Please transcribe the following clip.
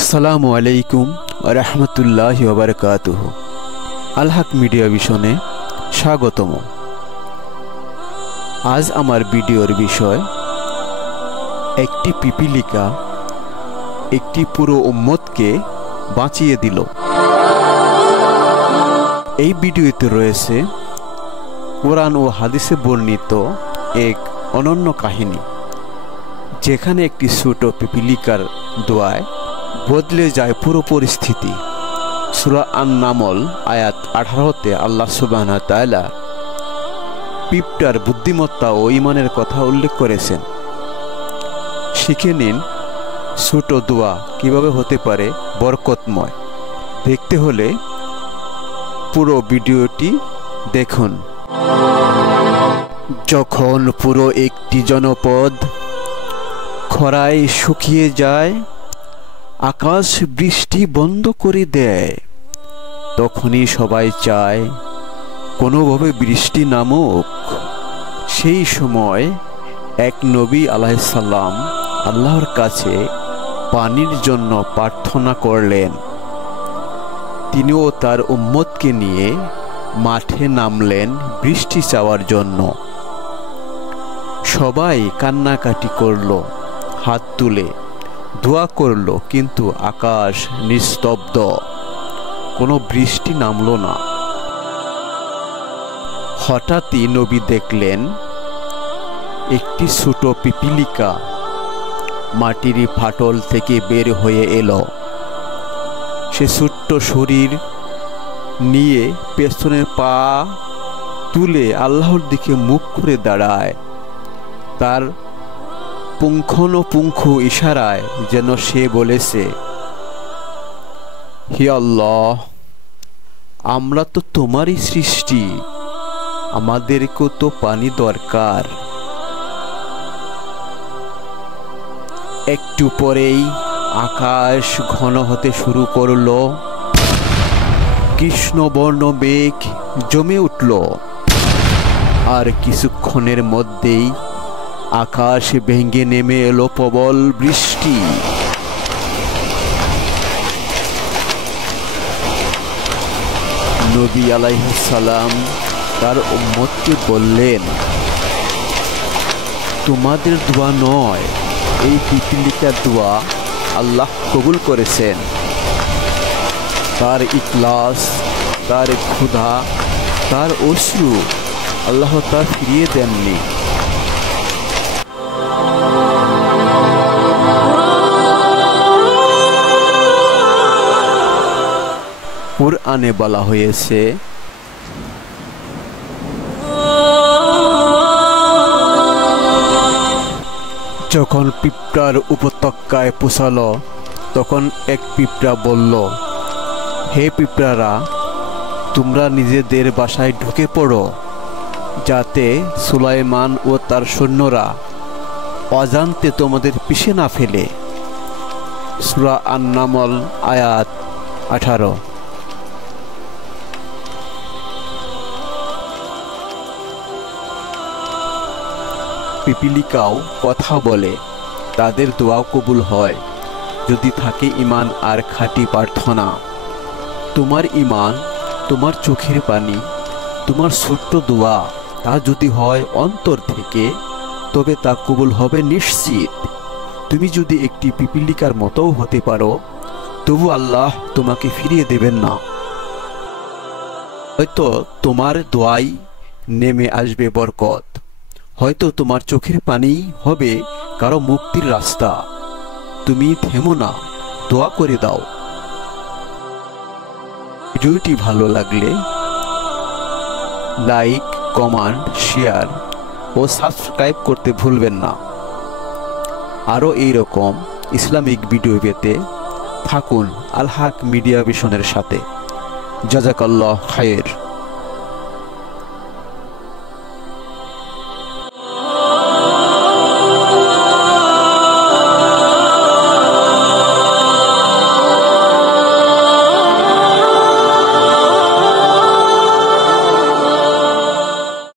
আসসালামু আলাইকুম ওয়া রাহমাতুল্লাহি ওয়া বারাকাতুহু। আল হক মিডিয়া ভিশনে স্বাগতম। আজ আমার ভিডিওর বিষয় একটি পিপিলিকা একটি পুরো উম্মতকে বাঁচিয়ে দিল। এই ভিডিওতে রয়েছে কোরআন ও হাদিসে বর্ণিত এক অনন্য কাহিনী, যেখানে একটি ছোট পিপিলিকার দোয়ায় বদলে যায় পুরো পরিস্থিতি। সূরা আন-নামল আয়াত 18-তে আল্লাহ সুবহানাহু ওয়া তাআলা পিঁপড়ার বুদ্ধিমত্তা ও ঈমানের কথা উল্লেখ করেছেন। শিখে নিন ছোট দোয়া কিভাবে হতে পারে বরকতময়। দেখতে হলে পুরো ভিডিওটি দেখুন। যখন পুরো একটি জনপদ খরায় শুকিয়ে যায়, আকাশ বৃষ্টি বন্ধ করে দেয়, তখনই সবাই চায় কোনোভাবে বৃষ্টি নামুক। সেই সময় এক নবী আলাইহিস সালাম আল্লাহর কাছে পানির জন্য প্রার্থনা করলেন। তিনিও তার উম্মতকে নিয়ে মাঠে নামলেন বৃষ্টি চাওয়ার জন্য। সবাই কান্নাকাটি করলো, হাত তুলে দোয়া করলো, কিন্তু আকাশ নিস্তব্ধ, কোনো বৃষ্টি নামলো না। হঠাৎই নবী দেখলেন একটি ছোট পিপিলিকা মাটির ফাটল থেকে বের হয়ে এলো। সে ছোট্ট শরীর নিয়ে পেছনের পা তুলে আল্লাহর দিকে মুখ করে দাঁড়ায়। তার পুঙ্খানুপুঙ্খ ইশারায় যেন সে বলেছে, হে আল্লাহ, আমরা তো তোমারই সৃষ্টি, আমাদেরকেও তো পানি দরকার। একটু পরেই আকাশ ঘন হতে শুরু করলো, কৃষ্ণবর্ণ মেঘ জমে উঠল, আর কিছুক্ষণের মধ্যেই আকাশ ভেঙে নেমে এলো প্রবল বৃষ্টি। নবী আলাইহিস সালাম তার উম্মতকে বললেন, তোমাদের দোয়া নয়, এই পিপিলিকার দোয়া আল্লাহ কবুল করেছেন। তার ইখলাস, তার ক্ষুধা, তার অশ্রু আল্লাহ তা ফিরিয়ে দেননি। কুরআনে বলা হয়েছে, যখন পিঁপড়ার উপত্যকায় পৌঁছালো, তখন এক পিঁপড়া বলল, হে পিঁপড়ারা, তোমরা নিজেদের বাসায় ঢুকে পড়ো, যাতে সুলাইমান ও তার সৈন্যরা অজান্তে তোমাদের পিছে না ফেলে। সূরা আন-নামল আয়াত 18। পিপিলিকাও কথা বলে, তাদের দোয়া কবুল হয় যদি থাকে ঈমান আর খাঁটি প্রার্থনা। তোমার ঈমান, তোমার চোখের পানি, তোমার ছোট্ট দোয়া, তা যদি হয় অন্তর থেকে, তবে তা কবুল হবে নিশ্চিত। তুমি যদি একটি পিপিলিকার মতো হতে পারো, তবু আল্লাহ তোমাকে ফিরিয়ে দেবেন না। হয়তো তোমার দোয়াই নেমে আসবে বরকত, হয়তো তোমার চোখের পানি হবে কারো মুক্তির রাস্তা। তুমি থেমো না, দোয়া করে দাও। ভিডিওটি ভালো লাগলে লাইক, কমেন্ট, শেয়ার ও সাবস্ক্রাইব করতে ভুলবেন না। আরও এইরকম ইসলামিক ভিডিও পেতে থাকুন আল হক মিডিয়া ভিশনের সাথে। জাযাকাল্লাহ খায়ের।